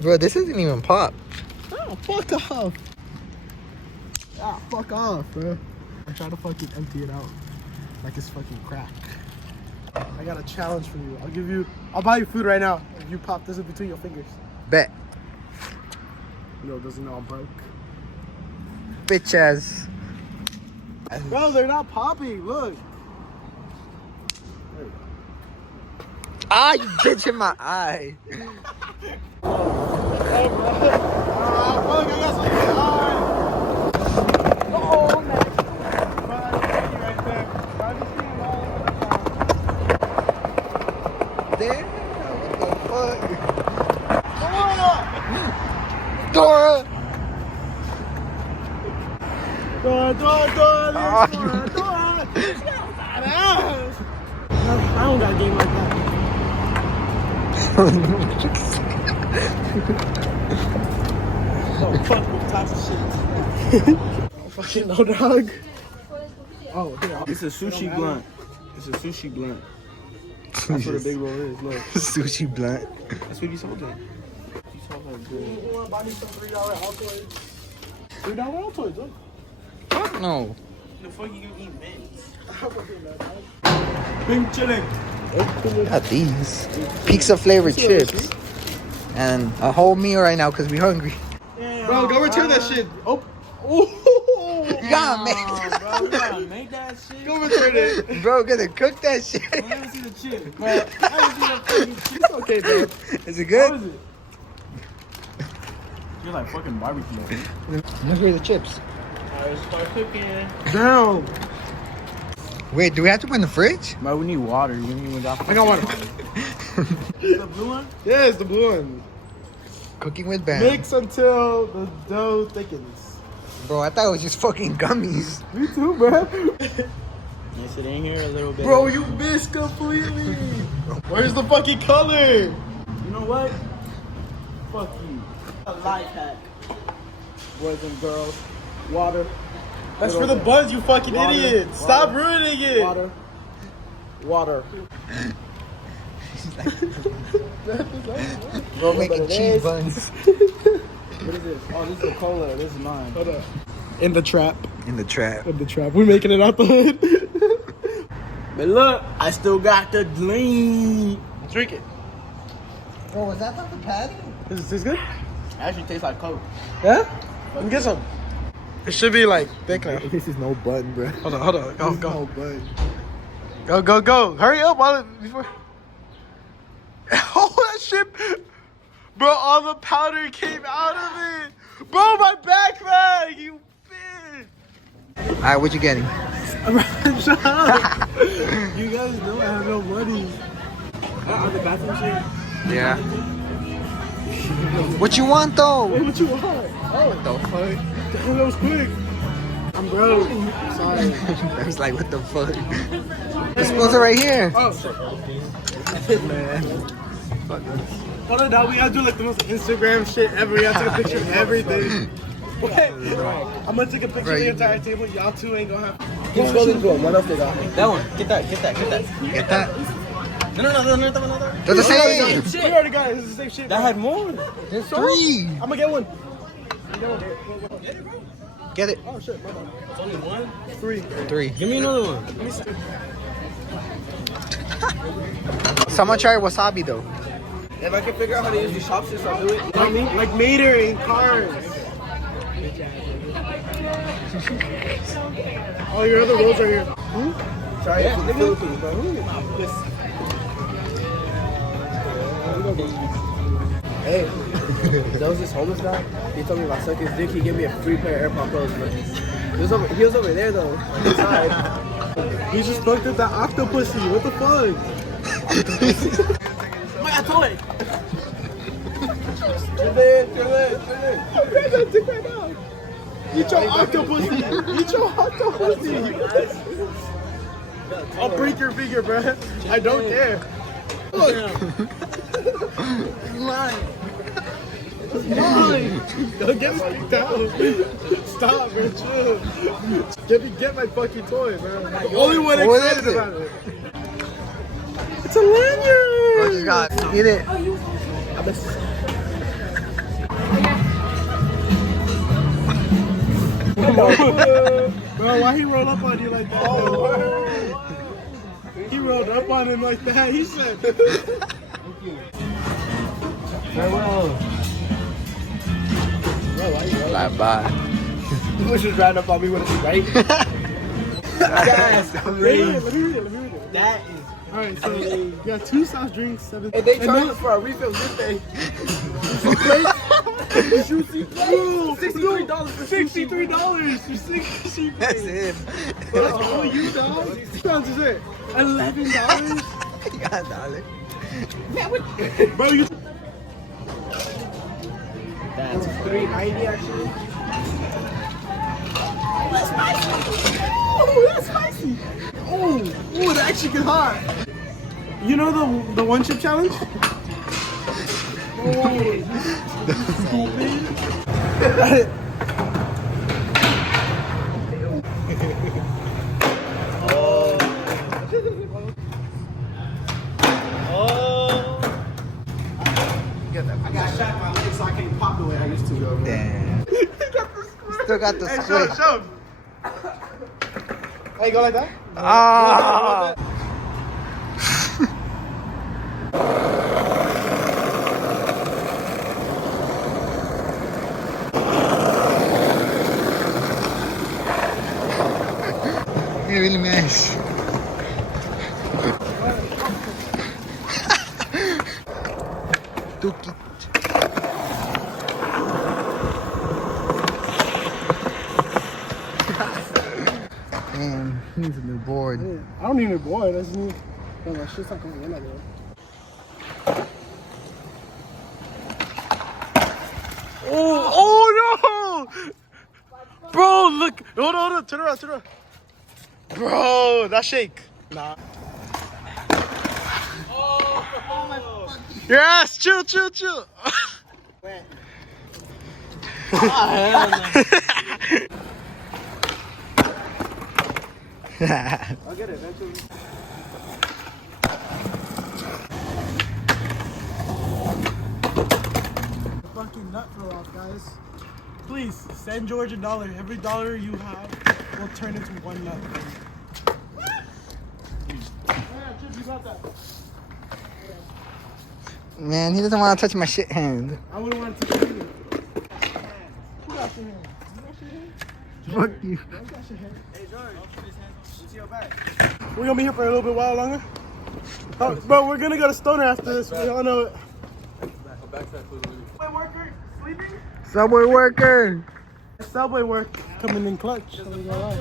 Bro, this isn't even pop. Oh, fuck off. Ah, fuck off, bro. I'm trying to fucking empty it out like it's fucking crack. I got a challenge for you. I'll buy you food right now if you pop this in between your fingers. Bet. Yo, doesn't know I'm broke. Bitch ass. Bro, they're not popping. Look. There we go. Ah, you bitch in my eye. Hey, bro. Fuck, I got something. Oh, man. Right there. I just see him all over the Damn, what the fuck? Dora! Dora! Dora, Oh, Dora. I don't got a game like that. Oh, fuck with tots of shit. Fucking no dog. Oh, here. It's a sushi blunt. It's a sushi blunt. That's what a big roll is. Look. Sushi blunt. That's what you sold it. You sold that good. You want to buy me some $3 Altoids? $3 Altoids, look. Fuck no. The fuck you gonna eat mints? Pink chilling. Got these pizza flavored chips and a whole meal right now because we hungry. Bro, go return that shit. Oh. You gotta make Bro, you gotta make that shit. Go return it. Bro, gonna cook that shit. I haven't seen the chip, bro. I haven't seen the fucking chip. It's okay, bro. Is it How good? is it? You're like fucking barbecue. Look here, the chips. Alright, start cooking. Down. Wait, do we have to put in the fridge? Bro, we need water. We need even got. I got one. The blue one? Yes, the blue one. Cooking with Bam. Mix until the dough thickens. Bro, I thought it was just fucking gummies. Me too, bro. Yes, it in here a little bit. Bro, you missed completely. Where's the fucking color? You know what? Fuck you. A life hack. Boys and girls, water. That's for the buns, you fucking idiot. Stop ruining it. Water. Water. Bro, making cheese buns. What is this? Oh, this is a cola. This is mine. Hold up. In the trap. In the trap. In the trap. We're making it out the hood. But look, I still got the lean. Drink it. Bro, was that not the patty? Is this good? It actually tastes like Coke. Yeah? Let me get some. It should be like thick now. This is no button, bro. Hold on. Go, go. No button. Go. Hurry up before. Oh, that shit. Bro, all the powder came out of it. Bro, my backpack, you bitch. Alright, what you getting? Shut up. You guys know I have no money. On the bathroom shit? Yeah. What you want though? Hey, what you want? What the fuck? Damn, that was quick. I'm broke. Sorry. I was like, what the fuck? The spoons are right here. Oh, Man. hold on, now we gotta do like the most Instagram shit ever. We gotta take a picture of everything. Wait, I'm gonna take a picture of the entire table. Y'all two ain't gonna have. Keep scrolling through them. What else they got? That one. Get that. Get that? No. They're the same. We already got it. It's the same shit. That had more. There's 3. I'm gonna get one. Get it. Oh shit, my bad. It's only one? 3. 3. Give me another one. So I'm gonna try wasabi though. If I can figure out how to use these chopsticks, I'll do it. You know what I mean? Like Mater in Cars. Oh, your other rolls are here. Try it for the Philippines, bro. Hey, there was this homeless guy. He told me if I suck his dick, he gave me a free pair of AirPod Pros, bro. He was over there though, like inside. He just fucked up that octopusy. What the fuck? My toy. Grab that dick right now. Eat your octopusy. Eat your octopusy. I'll break your finger, bro. I don't care. Look. Mine. Mine. Don't get me kicked out. Stop, man. Chill. Get my fucking toy, man. The only one excited about it. It's a lanyard. What you got? Eat it. Bro, why he roll up on you like that? He rolled up on him like that. He said, "Thank you." Farewell. Bye. You was just riding up on me with a right? That's crazy. Let me read it. That is. Alright, so you got 2 soft drinks, 7. And they charge us for our refills, didn't they? Sushi plate? $63 for $63 for sushi. That's him. Oh, you dog? How much is it? $11? You got $1. Bro, you. That's $3.90 actually. Oh, that's spicy. Oh, that actually gets hot. You know the one chip challenge? Oh, stupid. I got shot in my leg, so I can't pop the way I used to. Damn. Still got the split. Show him. Hey, go like that? Ah! It really mesh. Took it. Damn, he needs a new board. I don't need a board. I just need. No, my shit's not going in that way. Oh no! Bro, look! Hold on, turn around. Bro, that shake. Nah. Yes, chill. I'll get it eventually. Fucking nut fell off, guys. Please send George $1. Every dollar you have will turn into one nut. Yeah, Chip, you got that. Man, he doesn't want to touch my shit hand. I wouldn't want to touch you. Who got your hand? Fuck you. Hey George, what's your bag? We're gonna be here for a little bit while longer. Oh, bro, we're gonna go to Stoner after this. We all know it. Subway worker sleeping? Subway worker. Subway work coming in clutch. So we go out.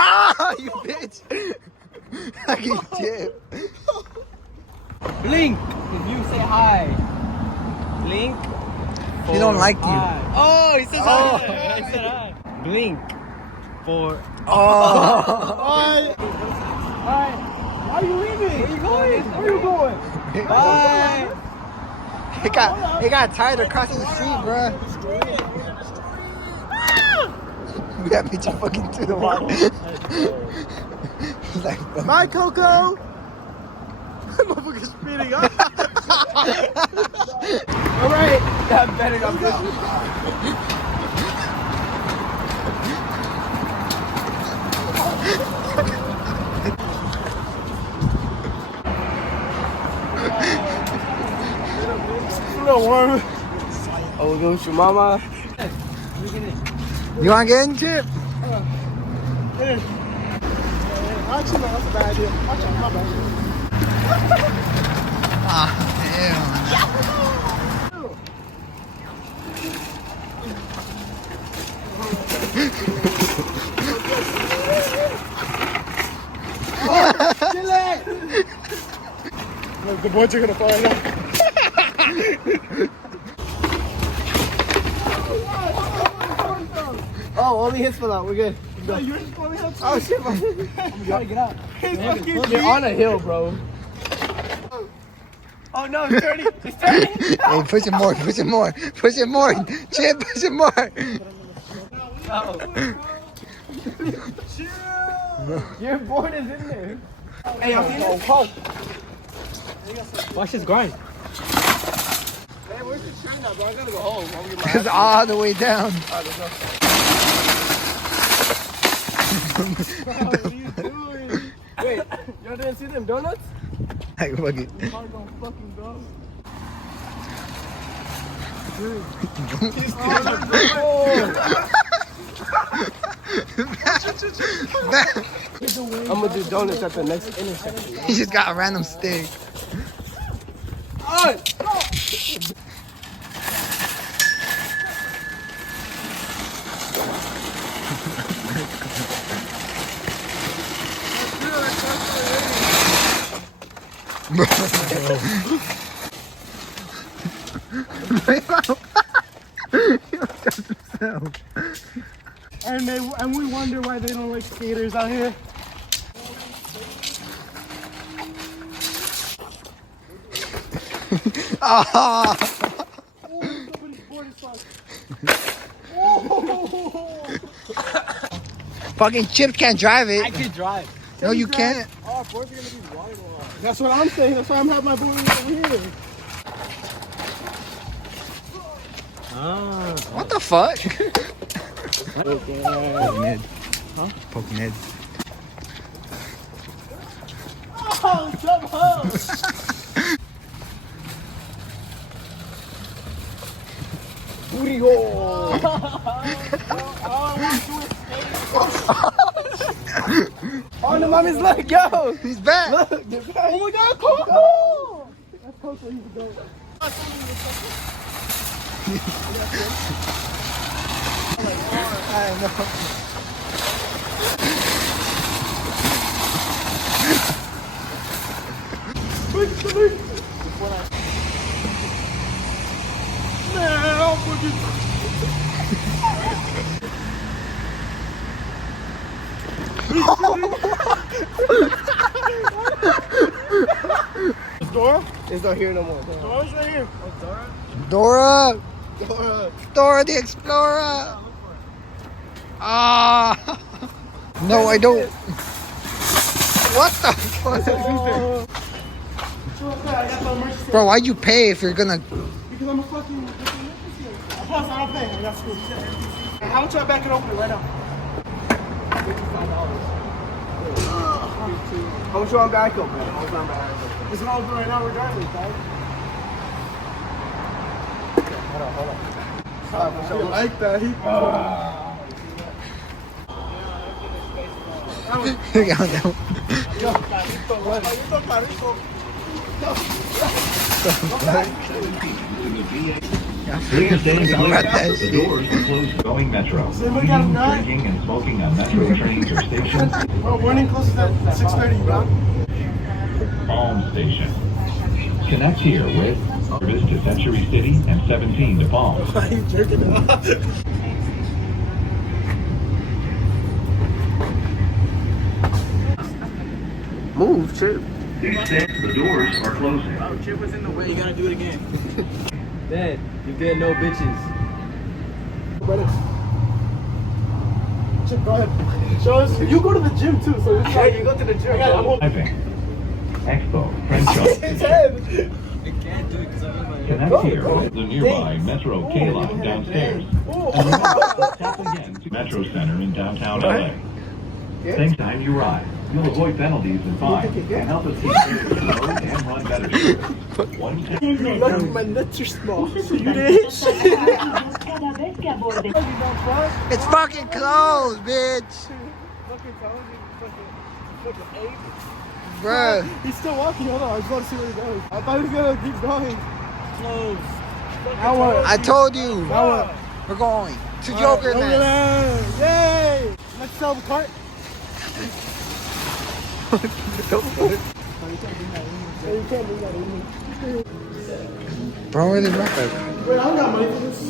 Ah, you bitch! I can dip. Blink if you say hi. Blink. He don't like you. Hi. Oh, he says hi. I said hi. Blink for. Oh. Alright. Why are you leaving? Where are you going? Where are you going? Bye. He got tired of crossing the street, bruh. We got picture fucking through the wall. He's like, fuck. Bye, Coco. Motherfucker's speeding up. Alright. That better not push you. It's a little warm. Oh, we'll go with your mama. You want to get in, Chip? Actually, no, that's a bad idea. Actually, my bad. Ah, The boys are gonna find out. Oh, only his fell out. We're good. No, yours probably have to. Oh shit, bro. You gotta get out. You're on a hill, bro. Oh no, it's turning. It's turning. Hey, push it more, push it more, push it more. Chip, push it more. Your board is in there. Hey, y'all see this? Oh, watch this grind. Hey, where's the train now, bro? I gotta go home. I'm gonna get my It's all the way down. Alright, let's go. What are you doing? Wait, y'all didn't see them donuts? Like, fuck it. Car gonna fucking go. I'm gonna do donuts at the next intersection. He just got a random stick. Oh! And we wonder why they don't like skaters out here. Ah. Somebody's board is fucked. Fucking Chip can't drive it. I can drive. No, you can't. Oh, boards are gonna be waterlogged. That's what I'm saying. That's why I'm having my board over here. What the fuck? Poking Ned. Huh? Poking Ned. Oh, jump home. Booty hole. On the mommy's leg, yo. He's back. Look, get back. Oh my God, Coco! That's Coco. He's a goat. I know. Is Dora? It's not here no more. Dora's right here. Oh, Dora? Dora. Dora. Dora the Explorer. Ah. No, I don't. What the fuck? Bro, why'd you pay if you're gonna... Because I'm a fucking... Plus, I don't pay. I got school. Hey, how much I back it open right now? How much you want back up, man? How much you want back up? It's not open right now regardless, guys. Hold on. You like that? Please stay clear. The doors are closed going Metro. Eating, drinking, and smoking on Metro trains or stations. Well, morning closes at 6:30, you done? Palm Station. Connect here with service to Century City and 17 to Palm. Why are you jerking it off? Move, Chip. The doors are closing. Oh, Chip was in the way. You gotta do it again. Dad, you get no bitches. Chip, go ahead. Show us. You go to the gym too, so it's like you go to the gym. I'm bro. Driving. Expo. French Shop. his head. I can't do it because I'm in my Connect here with the nearby Metro K line downstairs. Tap again to Metro Center in downtown LA. Same time you ride. You'll avoid penalties and fines and help us keep roads and run better service. One Look, my nuts are small. So you did. It's fucking closed, bitch. Bruh. He's still walking. Hold on. I just want to see where he goes. I thought he was going to keep going. Close. Now what? I told you. Now what? We're going to Jokerland. Yay! Let's sell the cart. Bro, where the rest? Wait, I don't got money for this.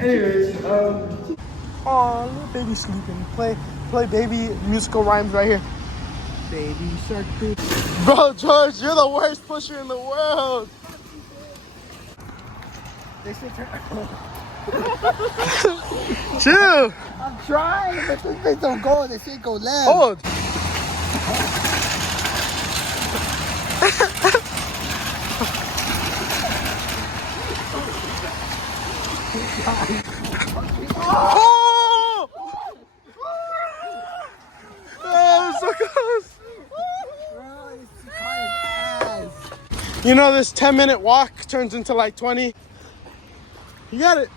Anyways, aw, little baby sleeping. Play baby musical rhymes right here. Baby shark poop. Bro, George, you're the worst pusher in the world. They say turn. Chill. I'm trying, but these things don't go. They say go left. Hold. Oh! Oh, so close. Bro, this car is ass. You know this 10-minute walk turns into like 20. You got it.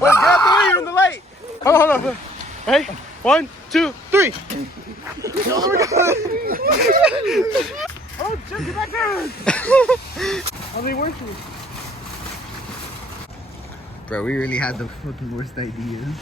Wait, grab the lead, you're in the light. Hold on. Hey, 1, 2, 3. Oh, there we go. Oh, Jim, get back there. How they working? Bro, we really had the fucking worst ideas.